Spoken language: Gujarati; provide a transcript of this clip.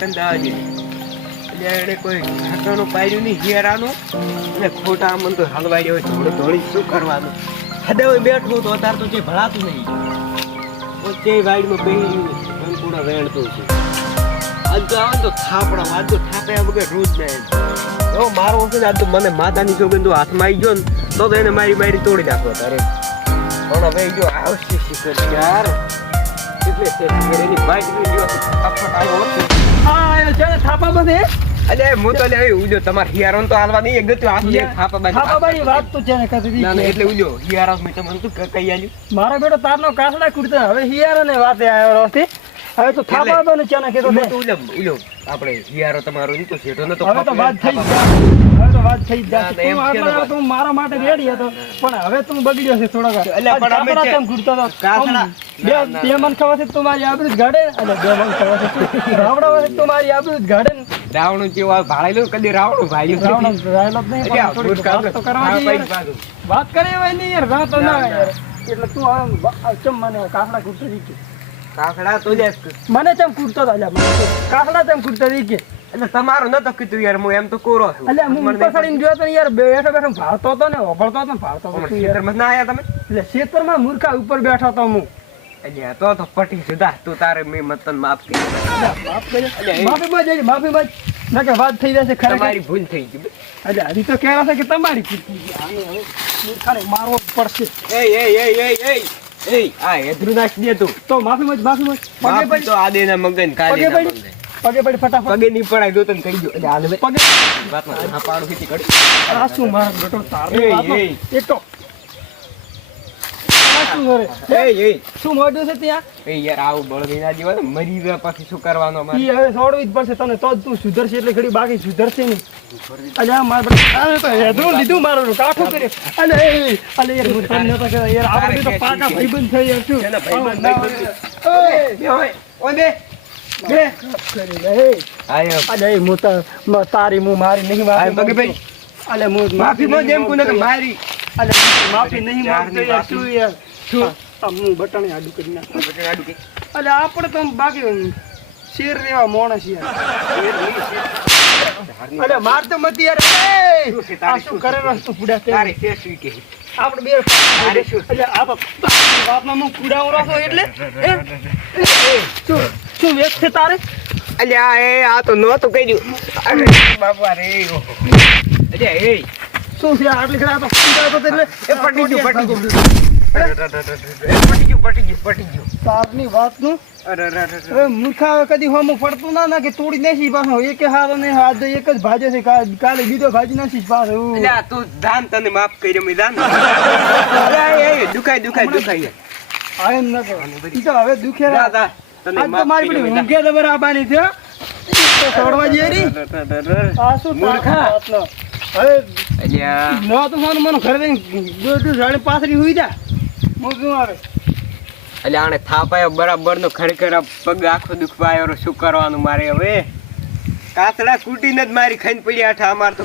દાવા એટલે એને કોઈ ઘાટાનું પાડ્યું નહીં હિયારાનું અને ખોટા આમ તો હલવાઈ હોય થોડું ધોળી શું કરવાનું? હદે બેઠું તો અત્યારે તો જે ભળાતું નહીં. તે વાડીમાં પહેરી સંપૂર્ણ વેણતું છે. આજ તો આવે તો થાપડા, આજ તો થાપ્યા વગર રોજ ને એવો મારો ને આજ તો મને માતાની સોગંદો હાથમાં આવી ગયો ને, તો તો એને મારી મારી તોડી નાખો તારે પણ હવે જો આવશે શિખર, યાર. એટલે એની બાઈકની જો ફટાફટ આવ્યો હોત ને. હા એ છે ને થાપા બધે અલે હું તો લે ઉજો તમાર હિયારો તો હાલવા નહીં એક ગતું હાથ લે થાપા બાજુ. થાપા બાઈ વાત તો છે ને કદી ના ના એટલે ઉજો હિયારો મેં તમને તું ક- આલ્યું? મારો બેટો તારનો કાસડા કુડતા હવે હિયારો ને વાતે આવ્યો રોસ્તી હવે તો થાપા બને છે ને કીધું ઉજો ઉજો આપણે હિયારો તમારો તો શેઠો હવે તો વાત થઈ તો વાત થઈ જ ના, જાય ના, એમ તું આટલા વાત. મારા માટે રેડી હતો. પણ હવે તું બગડ્યો છે થોડાક. એટલે પણ અમે કાપડા છે- કેમ કૂદતો હતો? કાસડા. બે ના, ના, બે મન ખવાથી તું મારી આબરૂ ગાડે અને બે મન ખવાથી તું રાવડાવાથી તું મારી આબરૂ ગાડે રાવણું આ ભાળેલું કદી રાવણું ભાળ્યું રાવણ. જ નહીં વાત તો કરે એવાય નહીં યાર રાહ ના ના, આવે યાર. એટલે તું આમ ચમ મને કાફડા કૂદતો શીખી કાકડા તો જ મને ચમ કૂદતો હતો કાફડા ચમ શીખી એટલે તમારું નતો કીધું યાર હું એમ તો કોરો છું. એટલે હું ઉપર ચડીને જોયો તો યાર બેઠો બેઠો ભાળતો હતો ને ઓભળતો હતો ને ભાળતો હતો. ખેતરમાં ના આયા તમે? એટલે ખેતરમાં મૂર્ખા ઉપર બેઠો હતો હું. એટલે તો તો પટી જુદા. તું તારે મે મતન માફ કરી માફ કરી માફી માં જઈ માફી માં ના કે વાત થઈ જશે ખરેખર. તમારી ભૂલ થઈ ગઈ એટલે હજી તો કહેવા છે કે તમારી છે. આને હવે મૂર્ખાને મારવો પડશે. એ એ એ એ એ એ આ હેદરું નાખી દે તું. તો માફી માં જ, માફી માં પગે પડી. તો આ દેના મગન કાલે પગે પડી ફટાફટ પગે ની પડાય દો તને કહી દો એટલે હાલ બે પગે વાતમાં આ પાડું ખેતી કરી આ શું મારો બેટો તારની એય, વાતમાં તો શું કરે? એય એય શું મોઢું છે ત્યાં એય યાર આવું બળદી ના મરી ગયા પછી શું કરવાનું અમારે ઈ હવે છોડવી જ પડશે તને તો જ તું સુધરશે એટલે ઘડી બાકી સુધરશે નહીં અલ્યા માર આને તો હેદરું લીધું મારું કાઠું કર્યું અલે એ અલે યાર હું તને નતો કહેતો યાર આપણે તો પાકા ભાઈબંધ થઈ યાર શું ભાઈબંધ, ભાઈબંધ. ઓય, બે હોય ઓય બે તારી હું મારી નહીં માફી અલે હું માફી માં જેમ કોને કે મારી. અલે માફી નહીં માંગતો યાર શું યાર? શું? હું બટાણે આડું કરી નાખ. બટન આડું કે અલે આપણે તો બાકી શેર રેવા માણસ યાર. અલે માર તો મતી યાર આ તારે શું કરે? રસ્તો પુડા તે તારે તે સુઈ કે આપણે બે તારે શું? એટલે આ બાપ બાપમાં હું કુડાવો રાખો એટલે. શું શું વેચ છે તારે? અલ્યા એ આ તો નહોતું કહ્યું અરે બાપા રે. અલ્યા એ. શું છે આટલી ઘણા તો એટલે એ પડી ગયું પડી ગયું પટી ગયું પટી ગયું પટી ગયું તારની વાતનું અરે મૂર્ખા કદી હોમું પડતું ના ના કે તોડી નાખી પાછો એક હારો ને એક જ ભાજે છે કાલે બીજો ભાજી નાખી પાછો અલ્યા તું દાન તને માફ કર્યો મેં દાન દુખાય દુખાય દુખાય આ એમ ન તો હવે દુખે જા. તને મારી પેલી ઊંઘે બરાબાની થયો તો છોડવા જઈએ રી આ શું મૂર્ખા. તાતનો? હવે તો માનું મને ઘરે જઈને જો હુઈ શું આવે. એટલે આને થાપાયો બરાબર નો ખડખડ પગ આખો દુખવાયો શું કરવાનું મારે હવે? કાસડા કૂટીને જ મારી ખાઈને પડી આઠા અમાર તો